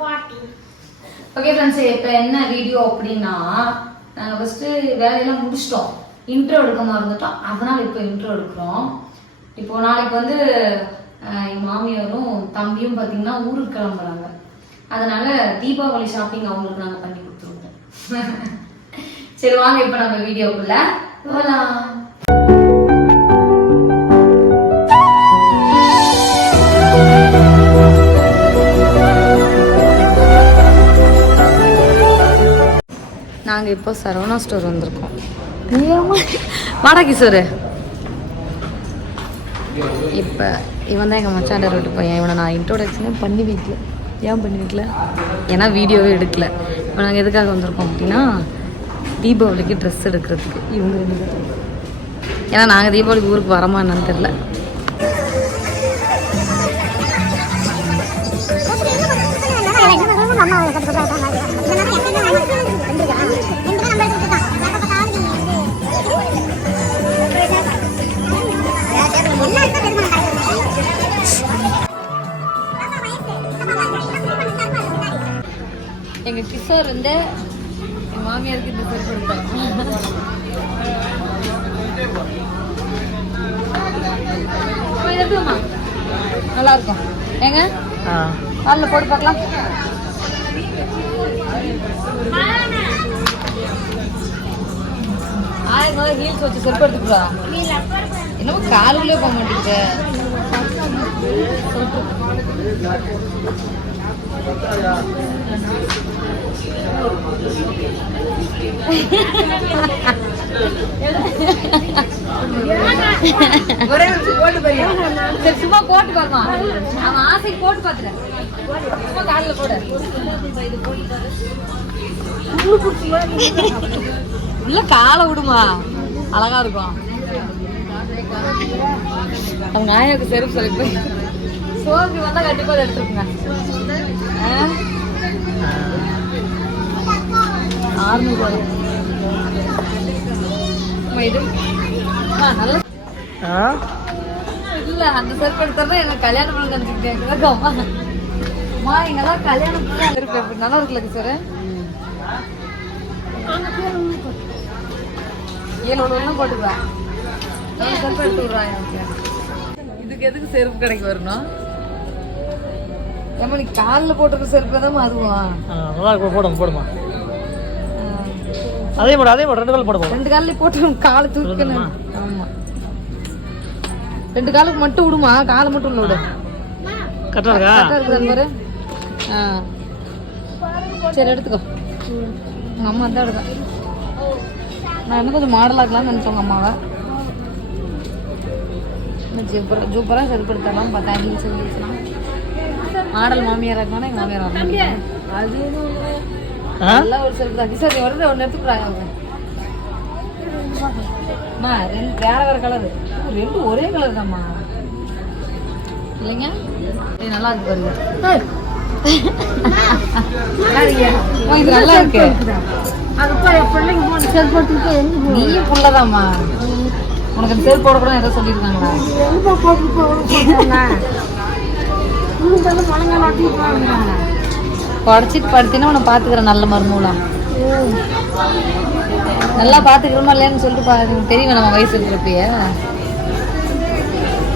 பாட்டி okay friends இப்போ என்ன வீடியோ அப்படின்னா நாங்கள் ஃபஸ்ட்டு வேலையெல்லாம் முடிச்சிட்டோம். இன்ட்ரோ எடுக்க மறந்துட்டோம். அதனால் இப்போ இன்ட்ரோ எடுக்கிறோம். இப்போ நாளைக்கு வந்து அஹ், எங்க மாமியாரும் தம்பியும் பார்த்தீங்கன்னா ஊருக்கு கிளம்புறாங்க. அதனால தீபாவளி ஷாப்பிங் அவங்களுக்கு நாங்கள் பண்ணி கொடுத்துருவோம். சரி வாங்க இப்போ நம்ம வீடியோக்குள்ள போகலாம் நாங்கள் இப்போ சரவணா ஸ்டோர் வந்திருக்கோம். வாடா கிஷோரு. இப்போ இவன் தான் எங்கள் மச்சாண்ட ரோட்டு பையன். இவனை நான் இன்ட்ரோடக்ஷனே பண்ணி வைக்கல. ஏன் பண்ணி வைக்கல? ஏன்னா வீடியோவே எடுக்கல. இப்போ நாங்கள் எதுக்காக வந்திருக்கோம் அப்படின்னா தீபாவளிக்கு ட்ரெஸ் எடுக்கிறதுக்கு. இவங்க ரெண்டு பேரும். ஏன்னா நாங்கள் தீபாவளிக்கு ஊருக்கு வரமா என்னன்னு தெரில எங்கள் எங்கள் மாமியாருக்கு இந்த போய் எடுத்துக்கோமா நல்லா இருக்கும் ஏங்க? காலில் போட்டு பார்க்கலாம். ஆயிரம் ரூபாய் ஹீல்ஸ் வச்சு செருப்பு எடுத்துக்கிறா என்னமோ காலுக்குள்ளே போக மாட்டேங்குது. சும்மா போட்டு பாருமா. அவன் ஆசைக்கு போட்டு பாத்துறேன் சும்மா காலில் போடு. உள்ள காலை விடுமா. அழகா இருக்கும். அவங்க ஆயாவுக்கு செருப்பு சொல்லி போய் சோம்பி வந்தா கண்டிப்பா எடுத்துருக்குங்க இல்ல அந்த செருப்பு எடுத்தா எங்க கல்யாணம் பண்ண நினைச்சுக்கிட்டே அம்மா இங்கெல்லாம் கல்யாணம் பண்ண நல்லா இருக்குல்ல சார் ஏழு ஒன்று போட்டுக்குவேன். செருப்பு எடுத்து விடுறேன் எனக்கு. இதுக்கு எதுக்கு செருப்பு கடைக்கு வரணும்? ஏமா நீ காலில் போட்டிருக்க செருப்பு தான் அதுவா நல்லா இருக்கும் போடுமா போடுமா அதே போடு அதே போடு ரெண்டு கால் போட போதும் ரெண்டு காலில் போட்டு காலை தூக்கணும். ஆமா. ரெண்டு காலுக்கு மட்டும் விடுமா? காலை மட்டும் உள்ள விடு. கரெக்டாக இருக்கா? கரெக்டா இருக்குதான்னு பாரு ஆ. சரி எடுத்துக்கோ. உங்க அம்மா தான் எடுக்க. நான் இன்னும் கொஞ்சம் மாடலாக்கலாம்னு நினைச்சேன் உங்க அம்மாவை. இன்னும் ஜூப்பரா ஜூப்பராக செருப்பு எடுத்தாலும் பார்த்தா ஹீல்ஸ் ஹீல்ஸ்லாம் மாடல் மாமியார் இருக்கானா எங்கள் மாமியார் வரணும் அது நல்ல ஒரு செருப்பு தான். கிசாரி வருது ஒன்று எடுத்துக்கிறாங்க அவங்க அம்மா ரெண்டு வேற வேற கலரு ரெண்டு ஒரே கலர் தான்மா இல்லைங்க? நல்லா இருக்கு பாருங்க. இது நல்லா இருக்கு. நீயும் புள்ளதாம்மா. உனக்கு அந்த செருப்பு போடக்கூடாது ஏதோ சொல்லியிருக்காங்களா? உடச்சிட்டு படுத்தினா உன்னை பார்த்துக்கிறேன் நல்ல மருமூலம் நல்லா பார்த்துக்கிறோமா இல்லையான்னு சொல்லிட்டு பா தெரியும் நம்ம வயசு இருக்கிறப்பயே.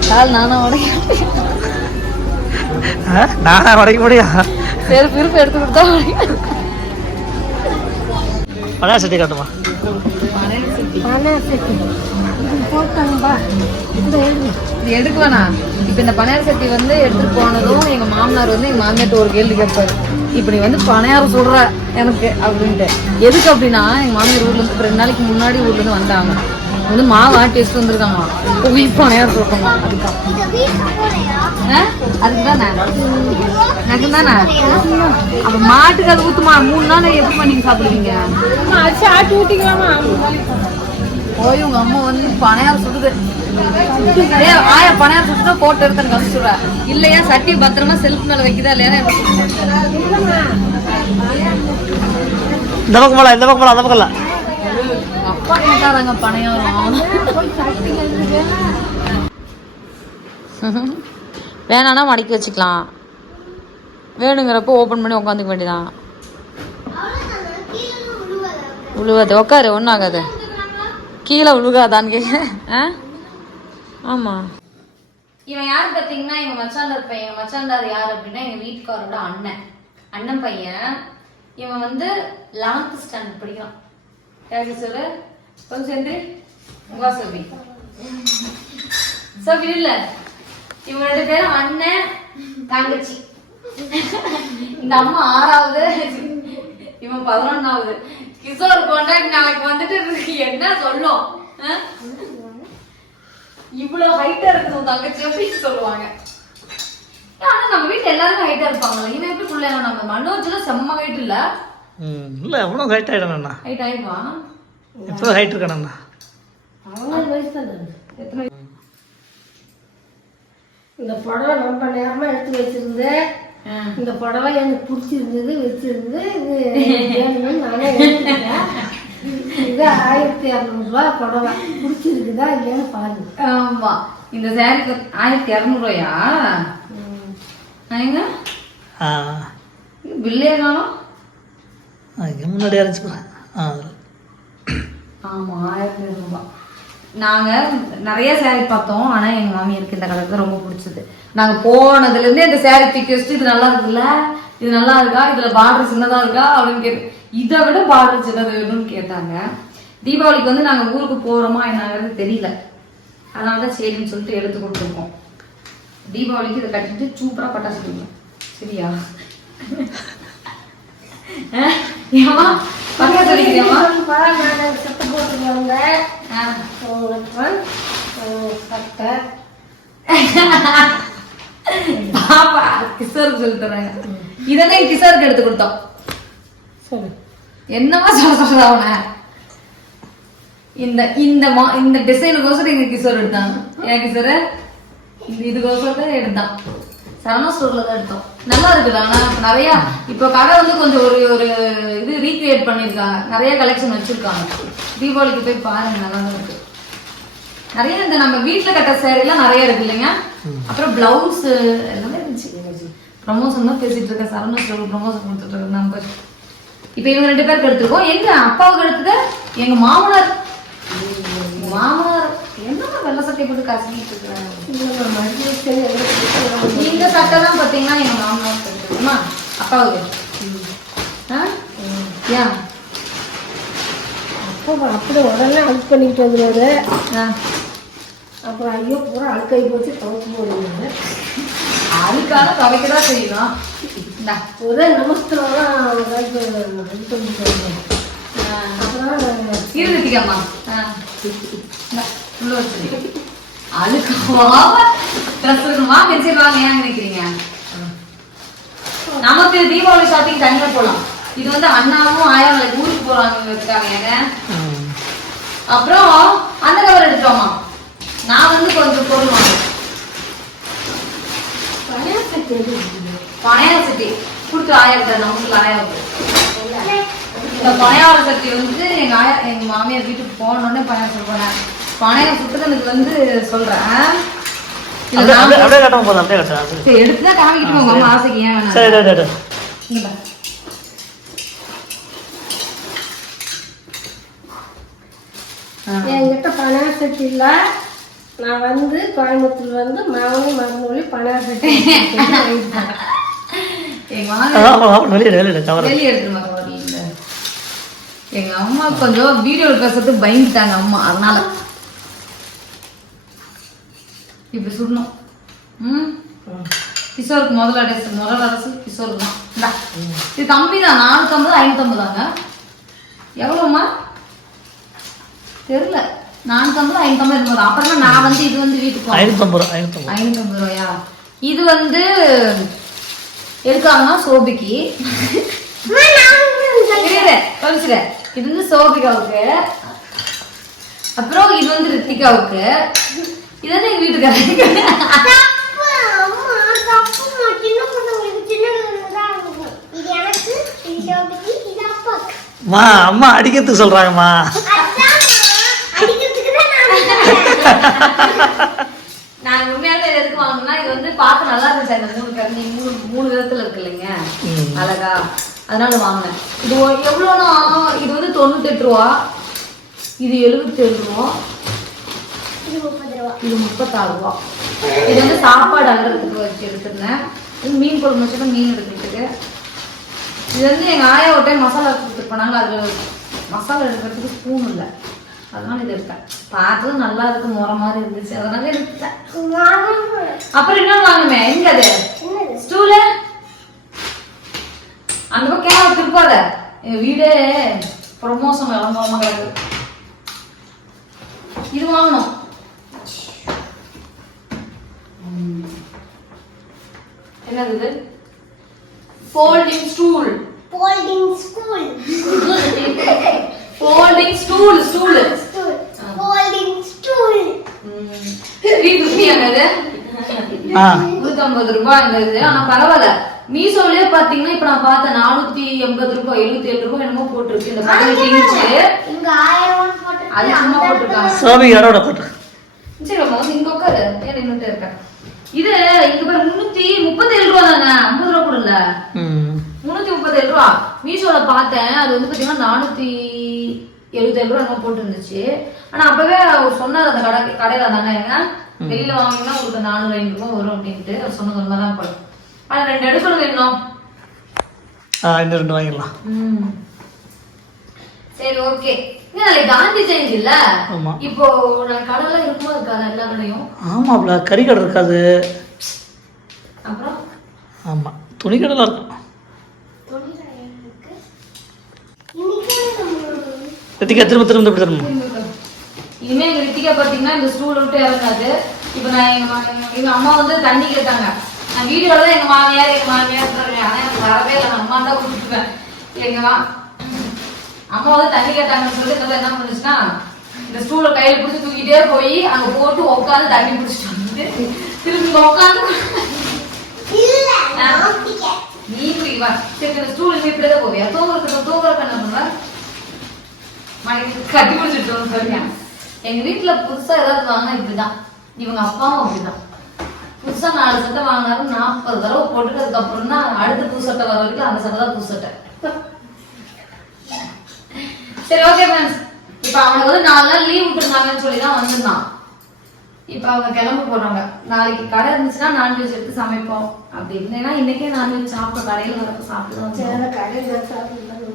கால் நானும் உடைய? நானா உடைக்க முடியா செருப்பு இருப்பு எடுத்து கொடுத்தா. பழைய சட்டி காட்டுமா? எடுக்க வேணாம் இப்போ இந்த பணியார சட்டி வந்து எடுத்துட்டு போனதும் எங்க மாமனார் வந்து எங்க மாமியார்ட்ட ஒரு கேள்வி கேட்பாரு இப்போ நீ வந்து பணியாரம் சுடுற எனக்கு அப்படின்ட்டு. எதுக்கு அப்படின்னா எங்க மாமியார் ஊர்ல இருந்து இப்ப ரெண்டு நாளைக்கு முன்னாடி ஊர்ல இருந்து வந்தாங்க. வந்து மாவு ஆட்டி வச்சுட்டு வந்திருக்காங்க போய் பணியாரம் சுடணுமா அதுதான்? அதுக்குதானே? எனக்கு தானே அப்ப மாட்டுக்கு அது ஊத்துமா? மூணு நாள் எப்படிமா நீங்க சாப்பிடுவீங்க? போய் உங்க அம்மா வந்து பனையாரம் சுடுது. ஆயா பனையாரம் சுட்டுதா போட்டு எடுத்து எனக்கு கழிச்சுடுறா இல்லையா சட்டி பத்திரமா செல்ஃப் மேல வைக்குதா இல்லையா இந்த பக்கம் போல இந்த பக்கம் போல அந்த பக்கம் இல்லை. அப்பா கேட்டாராங்க பனையாரம் வேணான்னா மடக்கி வச்சுக்கலாம். வேணுங்கிறப்போ ஓப்பன் பண்ணி உட்காந்துக்க வேண்டியதான் உழுவாது உட்காரு ஒன்றும் ஆகாது. கீழே உழுகாதான்னு கேட்க ஆ? ஆமாம் இவன் யார் பார்த்தீங்கன்னா எங்கள் மச்சாண்டார் பையன். மச்சாண்டார் யார் அப்படின்னா எங்கள் வீட்டுக்காரோட அண்ணன். அண்ணன் பையன். இவன் வந்து லெவன்த் ஸ்டாண்டர்ட் படிக்கிறான். யாரு சொல்லு? கொஞ்சம் செந்திரி உங்கா சோபி. சோபி இல்ல. இவங்க ரெண்டு பேரும் அண்ணன் தங்கச்சி. இந்த அம்மா ஆறாவது. இவன் பதினொன்னாவது. கிஷோர் கொண்டாடி நாளைக்கு வந்துட்டு என்ன சொல்லும்? இவ்வளவு ஹைட்டா இருக்குது உன் தங்கச்சி அப்படின்னு சொல்லுவாங்க. ஆனா நம்ம வீட்டுல எல்லாருமே ஹைட்டா இருப்பாங்களா இவன் எப்படி பிள்ளை நம்ம மனோஜ்ல செம்ம ஹைட் இல்ல? ம் இல்லை எவ்வளோ ஹைட் ஆகிடணுண்ணா ஹைட் ஆயிடுவான் இப்போ ஹைட் இருக்கானண்ணா எத்தனை இந்த புடவை ரொம்ப நேரமா எடுத்து வச்சிருந்தேன். இந்த புடவை எனக்கு பிடிச்சிருந்தது வச்சிருந்து இது நானே எடுத்துட்டேன் இது ஆயிரத்தி இரநூறுபா புடவை. பிடிச்சிருக்குதா இல்லையான்னு பாருங்க. ஆமா. இந்த சாரி ஆயிரத்தி இரநூறுவாயா எங்க பில்லே காணும் இங்கே முன்னாடியே இருந்துச்சு பாரு. ஆ. ஆமா ஆயிரத்தி இரநூறுபா நாங்க நிறைய saree பார்த்தோம். ஆனா எங்க மாமியாருக்கு இந்த கலர் தான் ரொம்ப பிடிச்சது. நாங்க போனதுல இருந்தே இந்த saree தூக்கி வச்சுட்டு இது நல்லா இருக்குல்ல இது நல்லா இருக்கா? இதுல பார்டர் சின்னதா இருக்கா? அப்படின்னு கேட்டு இதை விட பார்டர் சின்னது வேணும்னு கேட்டாங்க. தீபாவளிக்கு வந்து நாங்க ஊருக்கு போறோமா என்னங்கிறது தெரியல. அதனால தான் சரின்னு சொல்லிட்டு எடுத்து கொடுத்துருக்கோம். தீபாவளிக்கு இதை கட்டிட்டு சூப்பரா பட்டாசு கொடுங்க சரியா? ஏமா பட்டாசு அடிக்கிறியாம்மா சட்டை போட்டுருவாங்க சட்டை பாப்பா கிஷோருக்கு சொல்லி தராங்க இதெல்லாம் கிஷோருக்கு எடுத்து கொடுத்தோம் சரி. என்னமா சொல்ற அவன? இந்த இந்த மா இந்த டிசைனுக்கோசரம் எங்க கிஷோர் எடுத்தாங்க ஏன் இந்த இதுக்கோசரம் தான் எடுத்தான். சரணா ஸ்டோர்ல தான் எடுத்தோம். நல்லா இருக்குது ஆனா நிறைய இப்போ கடை வந்து கொஞ்சம் ஒரு ஒரு இது ரீக்ரியேட் பண்ணிருக்காங்க நிறைய கலெக்ஷன் வச்சிருக்காங்க. தீபாவளிக்கு போய் பாருங்க நல்லா தான் இருக்கு. நிறைய இந்த நம்ம வீட்ல கட்ட சேரீ எல்லாம் நிறைய இருக்கு இல்லைங்க? அப்புறம் பிளவுஸ் எல்லாமே ப்ரமோஷன் தான் பேசிட்டு இருக்கேன். சரணா ஸ்டோர் ப்ரமோஷன் கொடுத்துட்டு இருக்கேன் நம்பர் இப்போ இவங்க ரெண்டு பேருக்கு எடுத்திருக்கோம். எங்க அப்பாவுக்கு எடுத்தது? எங்க மாமனார். மாமனார். என்னமா வெள்ளை சட்டை போட்டு கசக்கிட்டு இருக்கிறாங்க இந்த சட்டை தான் பாத்தீங்கன்னா எங்க மாமனார் எடுத்துருக்கோமா அப்பாவுக்கு. ஆ? ஏன் அப்போ அப்படி உடனே அழுக்கு பண்ணிக்கிட்டு வந்துடுவாரு. ஆ. அப்புறம் ஐயோ பூரா அழுக்காகி போச்சு. துவைச்சு போடுவாங்க அதுக்காக துவைக்கதான் செய்யணும். இந்தா. ஒரே நாங்கள் இருந்துட்டிக்கம்மா. அழுக்கவா ட்ரெஸ் இருக்கணுமா வச்சிருவாங்க ஏன் நினைக்கிறீங்க? நமக்கு தீபாவளி ஷாப்பிங் தனியா போலாம். இது வந்து அண்ணாவும் ஆயா நாளைக்கு ஊருக்கு போறாங்க இருக்காங்க. அப்புறம் அந்த கவர் எடுத்தோமா நான் வந்து கொஞ்சம் பொருள் தெரியுது பனையார சட்டி. கொடுத்து ஆயா கிட்ட நமக்கு ஆயா இந்த பனையார சட்டி வந்து எங்க ஆயா எங்க மாமியார் வீட்டுக்கு போனோடனே பனையார சொல்றேன் பனையார சுட்டு எனக்கு வந்து சொல்றேன். நான் எடுத்துதான் காமிக்கிட்டு உங்க அம்மா ஆசைக்கு ஏன். என்கிட்ட பணம் செட்டு இல்லை. நான் வந்து கோயம்புத்தூர் வந்து மாவனும் மருமொழி பணம் செட்டு எங்க அம்மா கொஞ்சம் வீடியோ பேசுறதுக்கு பயந்துட்டாங்க அம்மா அதனால. இப்படி சுடணும். ம்? கிஷோருக்கு முதல் அடைச்சு முதல் அரசு கிஷோருக்கு தான். இது கம்மி தான் நானூற்றம்பது ஐநூற்றம்பதாங்க எவ்வளோம்மா? தெரியல. நானூற்றம்பது ஐநூற்றம்பது இருந்தது அப்புறமா நான் வந்து இது வந்து வீட்டுக்கு. ஐநூற்றம்பது ரூபா ஐநூற்றம்பது ஐநூற்றம்பது ரூபாயா? இது வந்து எதுக்காகனா சோபிக்கு. கவனிச்சிரு. இது வந்து சோபிகாவுக்கு. அப்புறம் இது வந்து ரித்திகாவுக்கு. இது வந்து எங்க வீட்டுக்காரருக்கு. தப்பு அம்மா தப்புமா சின்ன பொண்ணுங்களுக்கு சின்ன தான் இருக்கும் இது எனக்கு இது ஷோபிக்கு இது அப்பாக்கு மா அம்மா அடிக்கிறதுக்கு சொல்றாங்கம்மா அதாம்மா அடிக்கிறதுக்கு தான் நான் இது எதுக்கு வாங்கினா இது வந்து பார்க்க நல்லா இருந்துச்சு அந்த மூணு கரண்டி மூணு மூணு விதத்துல இருக்கு இல்லைங்க. அழகா. அதனால வாங்கினேன். இது எவ்வளோனா இது வந்து தொண்ணூத்தெட்டு ரூபா. இது எழுபத்தேழு ரூபா. இது முப்பது ரூபா. இது முப்பத்தாறு ரூபா. இது வந்து சாப்பாடு அல்றதுக்கு வச்சு எடுத்திருந்தேன். இது மீன் குழம்பு வச்சுட்டு மீன் எடுத்துக்கிட்டு. இது வந்து எங்க ஆயா ஒரு டைம் மசாலா கொடுத்துட்டு போனாங்க. அதுல மசாலா எடுக்கிறதுக்கு ஸ்பூன் இல்லை. அதனால இது எடுத்தேன். பார்த்ததும் நல்லா இருக்கு முறை மாதிரி இருந்துச்சு. அதனால எடுத்தேன். வாங்கணும். அப்புறம் இன்னொன்று வாங்குமே. எங்க அது? ஸ்டூலு? அந்த பக்கம் கேமரா திருப்பாத. வீடே ப்ரொமோஷன் விளம்பரமா கிடக்கு இது வாங்கணும். என்னது இது? Folding stool folding stool stool stool folding stool three fifty என்னது ஆ நூத்தம்பது ரூபாய் இந்த இது ஆனா பரவாயில்ல மீஷோலயே பாத்தீங்கன்னா இப்ப நான் பார்த்தேன் நானூத்தி எண்பது ரூபாய் எழுபத்தி ஏழு ரூபாய் என்னமோ போட்டிருக்கு இந்த போட்டு அது சும்மா போட்டிருக்காங்க சோபி இடோட போட்டு சரி வந்து இங்க உட்காரு ஏன் நின்னுட்டு இருக்கேன் இது இங்க பாரு முன்னூத்தி முப்பத்தேழு ரூபா தாங்க ஐம்பது ரூபா கூட இல்ல முன்னூத்தி முப்பத்தேழு ரூபா மீஷோல பார்த்தேன் அது வந்து பாத்தீங்கன்னா நானூத்தி எழுபத்தேழு ரூபா என்னமோ போட்டு இருந்துச்சு ஆனா அப்பவே அவர் சொன்னார் அந்த கடை கடையில தாங்க வெளியில வாங்கினா உங்களுக்கு நானூறு ஐநூறு ரூபாய் வரும் அப்படின்ட்டு அவர் சொன்னது உண்மைதான் போல. ஆனா ரெண்டு எடுக்கணும் வேணும். ஆ இன்னும் ரெண்டு வாங்கிடலாம். சரி ஓகே. காந்தி ஜெயந்தி இல்ல. இப்போ நான் கடலை இருக்குமா இருக்காது எல்லா கடையும்? ஆமாப்ல கறி கடை இருக்காது. அப்புறம்? ஆமா துணி கடைலாம் இருக்கும் ரித்திகா திரும்ப திரும்ப இப்படி திரும்ப. இனிமே எங்க ரித்திகா பாத்தீங்கன்னா இந்த ஸ்டூல் விட்டு இறங்காது. இப்போ நான் எங்க அம்மா வந்து தண்ணி கேட்டாங்க. நான் வீடியோல தான் எங்க மாமியார் எங்க மாமியார் சொல்றேன் ஆனா எனக்கு வரவே இல்லை. நான் அம்மா தான் கொடுத்துருவேன் எங்க மா அம்மா வந்து தண்ணி கேட்டாங்கன்னு சொல்லிட்டு இந்த என்ன பண்ணுச்சுன்னா இந்த ஸ்டூலை கையில பிடிச்சி தூக்கிட்டே போய் அங்க போட்டு உட்காந்து தண்ணி பிடிச்சிட்டு வந்து திரும்பி உட்காந்து நீ இப்படி வா. சரி இந்த ஸ்டூல் இப்படிதான் போவியா தூங்குறதுக்கு தூங்குறதுக்கு என்ன பண்ணுவ? மனைவி கட்டி பிடிச்சிட்டு சொல்லியா எங்க வீட்டுல புதுசா ஏதாவது வாங்கினா இப்படிதான். இவங்க அப்பாவும் அப்படிதான். புதுசா நாலு சட்டை வாங்கினாலும் நாற்பது தடவை போட்டுட்டதுக்கு அப்புறம் தான் அடுத்த புது சட்டை வர வரைக்கும் அந்த சட்டை தான் புது சட்டை. சரி ஓகே ஃப்ரெண்ட்ஸ் இப்போ அவனுக்கு வந்து நாலு நாள் லீவ் விட்டுருந்தாங்கன்னு சொல்லி தான் வந்திருந்தான். இப்போ அவங்க கிளம்ப போறாங்க. நாளைக்கு கடை இருந்துச்சுன்னா நான்வெஜ் எடுத்து சமைப்போம். அப்படி இல்லைன்னா இன்னைக்கே நான்வெஜ் சாப்பிட்டோம் கடையில் வரப்ப சாப்பிட்டு தான் கடையில் சாப்பிடுறது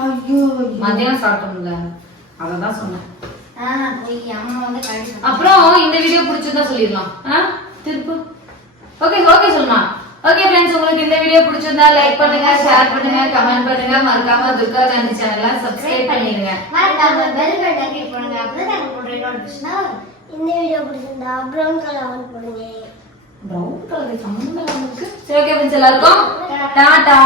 ஐயோ மத்தியானம் சாப்பிட்டோம்ல. அதான் சொன்னேன். ஆ போய் அம்மா வந்து கடைசி அப்புறம் இந்த வீடியோ பிடிச்சிருந்தா சொல்லிடலாம். ஆ? திருப்பு. ஓகே ஓகே சொல்லுமா. ஓகே ஃப்ரெண்ட்ஸ் உங்களுக்கு இந்த வீடியோ பிடிச்சிருந்தா லைக் பண்ணுங்க ஷேர் பண்ணுங்க கமெண்ட் பண்ணுங்க. மறக்காம துர்கா காந்தி சேனலை சப்ஸ்கிரைப் பண்ணிடுங்க. மறக்காம பெல் பட்டன் கிளிக் பண்ணுங்க. அப்பதான் நாங்க போடுற நோட்டிபிகேஷன் வரும். இந்த வீடியோ பிடிச்சிருந்தா ப்ரௌன் கலர் ஆன் பண்ணுங்க ப்ரௌன் கலர் சம்மந்தம் இருக்கு சரி ஓகே ஃப்ரெண்ட்ஸ் எல்லாருக்கும் டாடா